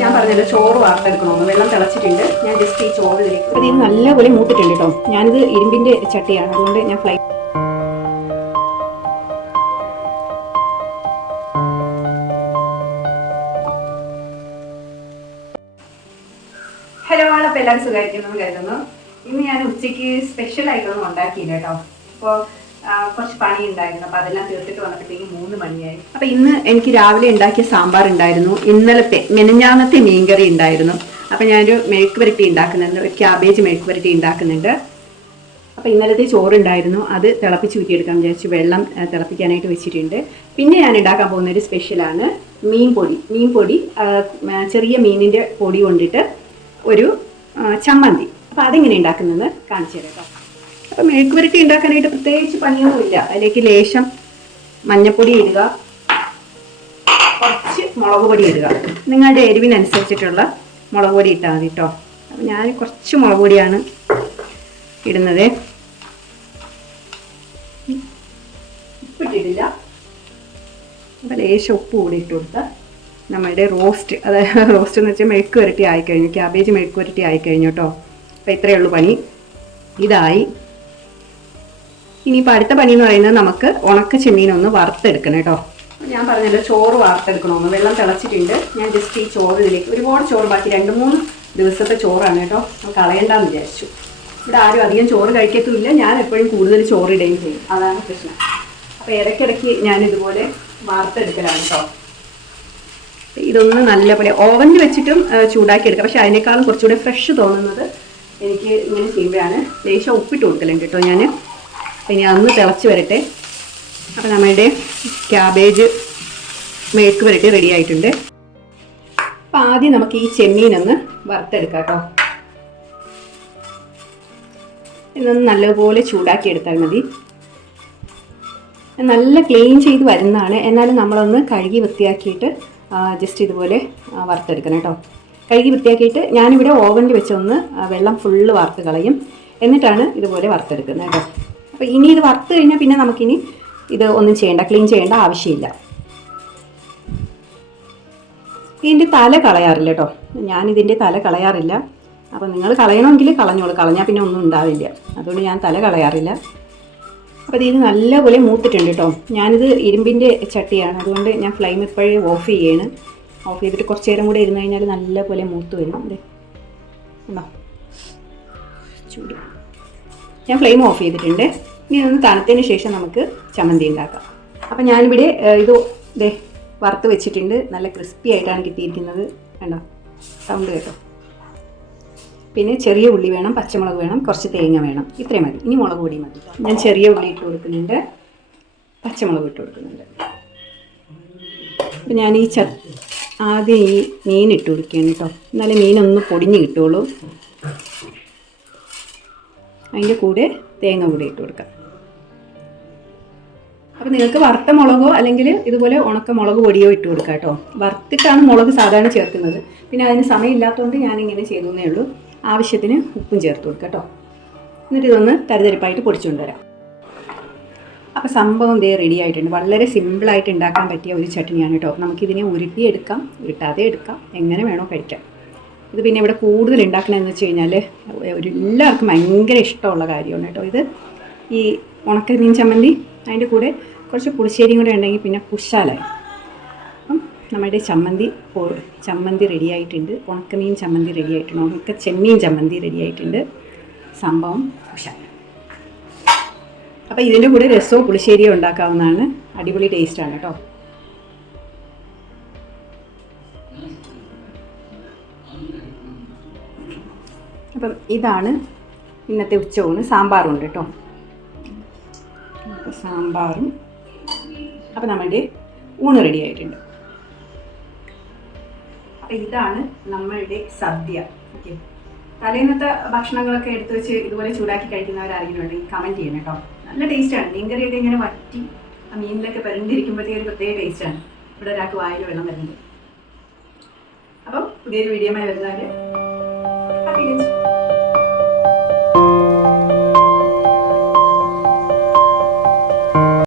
ഞാൻ പറഞ്ഞല്ലോ ചോറ് വാർത്തെടുക്കണമെന്ന്. വെള്ളം തിളച്ചിട്ടുണ്ട്. ഞാൻ ജസ്റ്റ് ഈ ചോറ് ഇതിലേക്ക് അപ്പോൾ ഇത് നല്ലപോലെ മൂത്തിട്ടുണ്ട് കേട്ടോ. ഞാനിത് ഇരുമ്പിന്റെ ചട്ടിയാണ്. അതുകൊണ്ട് ഞാൻ ഫ്ലൈ ഹലോ അപ്പോൾ എല്ലാവരും സുഖമായിരിക്കുന്നു കരുതുന്നു. ഇന്ന് ഞാൻ ഉച്ചയ്ക്ക് സ്പെഷ്യൽ ആയിട്ടൊന്നും ഉണ്ടാക്കിയില്ല കേട്ടോ. അപ്പോൾ കുറച്ച് പണി ഉണ്ടായിരുന്നു അപ്പോൾ അതെല്ലാം തീർത്തിട്ട് വന്നപ്പോഴത്തേക്ക് മൂന്ന് മണിയായി. അപ്പൊ ഇന്ന് എനിക്ക് രാവിലെ ഉണ്ടാക്കിയ സാമ്പാർ ഉണ്ടായിരുന്നു ഇന്നലത്തെ മെനഞ്ഞാന്നത്തെ മീൻകറി ഉണ്ടായിരുന്നു. അപ്പൊ ഞാനൊരു മെഴുക്ക് പുരട്ടി ഉണ്ടാക്കുന്നുണ്ട്. ഒരു ക്യാബേജ് മെഴുക്ക് പുരട്ടി ഉണ്ടാക്കുന്നുണ്ട്. അപ്പൊ ഇന്നലത്തെ ചോറുണ്ടായിരുന്നു. അത് തിളപ്പിച്ച് ഊറ്റിയെടുക്കാൻ വിചാരിച്ചു വെള്ളം തിളപ്പിക്കാനായിട്ട് വെച്ചിട്ടുണ്ട്. പിന്നെ ഞാൻ ഉണ്ടാക്കാൻ പോകുന്ന ഒരു സ്പെഷ്യലാണ് മീൻ പൊടി. മീൻ പൊടി ചെറിയ മീനിന്റെ പൊടി കൊണ്ടിട്ട് ഒരു ചമ്മന്തി. അപ്പോൾ അതെങ്ങനെ ഉണ്ടാക്കുന്നതെന്ന് കാണിച്ചു തരാം അപ്പോൾ മെഴുക്ക് പുരട്ടി ഉണ്ടാക്കാനായിട്ട് പ്രത്യേകിച്ച് പണിയൊന്നുമില്ല. അതിലേക്ക് ലേശം മഞ്ഞപ്പൊടി ഇടുക. കുറച്ച് മുളക് പൊടി ഇടുക. നിങ്ങളുടെ എരിവിനനുസരിച്ചിട്ടുള്ള മുളക് പൊടി ഇട്ടാൽ മതി കേട്ടോ അപ്പോൾ ഞാൻ കുറച്ച് മുളക് പൊടിയാണ് ഇടുന്നത്. ഉപ്പിട്ടിട്ടില്ല. അപ്പോൾ ലേശം ഉപ്പ് കൂടി ഇട്ട് നമ്മളുടെ റോസ്റ്റ് അതായത് റോസ്റ്റ് എന്ന് വെച്ചാൽ മെഴുക്ക് പുരട്ടി ആയിക്കഴിഞ്ഞു. ക്യാബേജ് മെഴുക്ക് പുരട്ടി ആയിക്കഴിഞ്ഞു കേട്ടോ അപ്പോൾ ഇത്രയേ ഉള്ളൂ പണി. ഇതായി. ഇനിയിപ്പോൾ അടുത്ത പണി എന്ന് പറയുന്നത് നമുക്ക് ഉണക്ക ചെമ്മീനൊന്ന് വറുത്തെടുക്കണം കേട്ടോ. ഞാൻ പറഞ്ഞല്ലോ ചോറ് വാർത്തെടുക്കണമെന്ന് വെള്ളം തിളച്ചിട്ടുണ്ട്. ഞാൻ ജസ്റ്റ് ഈ ചോറ് ഇതിലേക്ക് ഒരുപാട് ചോറ് ബാക്കി രണ്ട് മൂന്ന് ദിവസത്തെ ചോറാണ് കേട്ടോ. കളയണ്ടെന്ന് വിചാരിച്ചു. ഇവിടെ ആരും അധികം ചോറ് കഴിക്കത്തുമില്ല. ഞാൻ എപ്പോഴും കൂടുതൽ ചോറ് ഇടുകയും ചെയ്യും. അതാണ് പ്രശ്നം. അപ്പോൾ ഇടയ്ക്കിടയ്ക്ക് ഞാൻ ഇതുപോലെ വാർത്തെടുക്കലാണ് കേട്ടോ. ഇതൊന്ന് നല്ലപോലെ ഓവനിൽ വെച്ചിട്ടും ചൂടാക്കി എടുക്കാം പക്ഷേ അതിനേക്കാളും കുറച്ചുകൂടെ ഫ്രഷ് തോന്നുന്നത് എനിക്ക് ഇങ്ങനെ ചെയ്യുമ്പോഴാണ്. ലേശം ഉപ്പിട്ട് കൊടുക്കലുണ്ട് കേട്ടോ ഞാൻ ഇനി അന്ന് തിളച്ച് വരട്ടെ. അപ്പം നമ്മളുടെ ക്യാബേജ് മേക്ക് വരട്ടി റെഡി ആയിട്ടുണ്ട്. അപ്പം ആദ്യം നമുക്ക് ഈ ചെമ്മീനൊന്ന് വറുത്തെടുക്കാം കേട്ടോ. ഇതൊന്ന് നല്ലപോലെ ചൂടാക്കി എടുത്താൽ മതി. നല്ല ക്ലീൻ ചെയ്ത് വരുന്നതാണ്. എന്നാലും നമ്മളൊന്ന് കഴുകി വൃത്തിയാക്കിയിട്ട് ജസ്റ്റ് ഇതുപോലെ വറുത്തെടുക്കണം കേട്ടോ. കഴുകി വൃത്തിയാക്കിയിട്ട് ഞാനിവിടെ ഓവനിൽ വെച്ചൊന്ന് വെള്ളം ഫുള്ള് വറുത്ത് കളയും. എന്നിട്ടാണ് ഇതുപോലെ വറുത്തെടുക്കുന്നത് കേട്ടോ. അപ്പോൾ ഇനി ഇത് വറുത്ത് കഴിഞ്ഞാൽ പിന്നെ നമുക്കിനി ഇത് ഒന്നും ചെയ്യേണ്ട ക്ലീൻ ചെയ്യേണ്ട ആവശ്യമില്ല. ഇതിന്റെ തല കളയാറില്ല കേട്ടോ ഞാനിതിന്റെ തല കളയാറില്ല. അപ്പോൾ നിങ്ങൾ കളയണമെങ്കിൽ കളഞ്ഞോളൂ കളഞ്ഞാൽ പിന്നെ ഒന്നും ഉണ്ടാവില്ല. അതുകൊണ്ട് ഞാൻ തല കളയാറില്ല. അപ്പോൾ ഇത് നല്ലപോലെ മൂത്തിട്ടുണ്ട് കേട്ടോ ഞാനിത് ഇരുമ്പിന്റെ ചട്ടിയാണ്. അതുകൊണ്ട് ഞാൻ ഫ്ലെയിം ഇപ്പോഴേ ഓഫ് ചെയ്യാണ്. ഓഫ് ചെയ്തിട്ട് കുറച്ച് നേരം കൂടെ ഇരുന്ന് കഴിഞ്ഞാൽ നല്ലപോലെ മൂത്ത് വരും. അതെ ഉണ്ടോ? ചൂട്. ഞാൻ ഫ്ലെയിം ഓഫ് ചെയ്തിട്ടുണ്ട്. ഇനി ഒന്ന് തണുത്തതിന് ശേഷം നമുക്ക് ചമ്മന്തി ഉണ്ടാക്കാം. അപ്പം ഞാനിവിടെ ഇത് ഇതേ വറുത്ത് വെച്ചിട്ടുണ്ട്. നല്ല ക്രിസ്പി ആയിട്ടാണ് കിട്ടിയിരിക്കുന്നത്. കണ്ടോ? സൗണ്ട് കേട്ടോ. പിന്നെ ചെറിയ ഉള്ളി വേണം പച്ചമുളക് വേണം കുറച്ച് തേങ്ങ വേണം. ഇത്രയും മതി. ഇനി മുളക് പൊടി മതി. ഞാൻ ചെറിയ ഉള്ളി ഇട്ട് കൊടുക്കുന്നുണ്ട്. പച്ചമുളക് ഇട്ട് കൊടുക്കുന്നുണ്ട്. അപ്പം ഞാൻ ഈ ച ആദ്യം ഈ മീൻ ഇട്ട് കൊടുക്കുകയാണ് കേട്ടോ. എന്നാലേ മീനൊന്ന് പൊടിഞ്ഞ് കിട്ടുള്ളൂ അതിന്റെ കൂടെ തേങ്ങ കൂടി ഇട്ട് കൊടുക്കാം. അപ്പോൾ നിങ്ങൾക്ക് വറുത്ത മുളകോ അല്ലെങ്കിൽ ഇതുപോലെ ഉണക്ക മുളക് പൊടിയോ ഇട്ട് കൊടുക്കാം കേട്ടോ. വറുത്തിട്ടാണ് മുളക് സാധാരണ ചേർക്കുന്നത്. പിന്നെ അതിന് സമയമില്ലാത്തതുകൊണ്ട് ഞാനിങ്ങനെ ചെയ്തേ ഉള്ളൂ. ആവശ്യത്തിന് ഉപ്പും ചേർത്ത് കൊടുക്കാം കേട്ടോ. എന്നിട്ട് ഇതൊന്ന് തരിതരിപ്പായിട്ട് പൊടിച്ചുകൊണ്ട് വരാം അപ്പോൾ സംഭവം ദേ റെഡി ആയിട്ടുണ്ട്. വളരെ സിമ്പിളായിട്ട് ഉണ്ടാക്കാൻ പറ്റിയ ഒരു ചട്നിയാണ് കേട്ടോ. നമുക്കിതിനെ ഉരുട്ടിയെടുക്കാം ഉരുട്ടാതെ എടുക്കാം എങ്ങനെ വേണോ കഴിക്കാം. ഇത് പിന്നെ ഇവിടെ കൂടുതൽ ഉണ്ടാക്കണമെന്ന് വെച്ച് കഴിഞ്ഞാൽ ഒരു എല്ലാവർക്കും ഭയങ്കര ഇഷ്ടമുള്ള കാര്യമാണ് കേട്ടോ ഇത്. ഈ ഉണക്ക മീൻ ചമ്മന്തി അതിന്റെ കൂടെ കുറച്ച് പുളിശ്ശേരിയും കൂടെ ഉണ്ടെങ്കിൽ പിന്നെ കുശാലായി. അപ്പം നമ്മുടെ ചമ്മന്തി ചമ്മന്തി റെഡിയായിട്ടുണ്ട്. ഉണക്കമീൻ ചമ്മന്തി റെഡിയായിട്ടുണ്ട്. ഉണക്ക ചെമ്മീൻ ചമ്മന്തി റെഡിയായിട്ടുണ്ട്. സംഭവം കുശാല അപ്പോൾ ഇതിന്റെ കൂടെ രസമോ പുളിശ്ശേരിയോ ഉണ്ടാക്കാവുന്നതാണ്. അടിപൊളി ടേസ്റ്റാണ് കേട്ടോ. അപ്പം ഇതാണ് ഇന്നത്തെ ഉച്ചയൂണ്. സാമ്പാറുണ്ട് കേട്ടോ. സാമ്പാറും. അപ്പം നമ്മളുടെ ഊണ് റെഡി ആയിട്ടുണ്ട്. അപ്പം ഇതാണ് നമ്മളുടെ സദ്യ. ഓക്കെ തലേന്നത്തെ ഭക്ഷണങ്ങളൊക്കെ എടുത്തു വെച്ച് ഇതുപോലെ ചൂടാക്കി കഴിക്കുന്നവരാരെങ്കിലും ഉണ്ടെങ്കിൽ കമന്റ് ചെയ്യണം കേട്ടോ. നല്ല ടേസ്റ്റാണ് മീൻകറിയൊക്കെ ഇങ്ങനെ വറ്റി ആ മീനിലൊക്കെ പെരണ്ടിരിക്കുമ്പോഴത്തേക്ക് ഒരു പ്രത്യേക ടേസ്റ്റാണ് ഇവിടെ ഒരാൾക്ക് വായിൽ വെള്ളം വരുന്നത്. അപ്പം പുതിയൊരു വീഡിയോമായി വരുന്നവർ ഹാപ്പി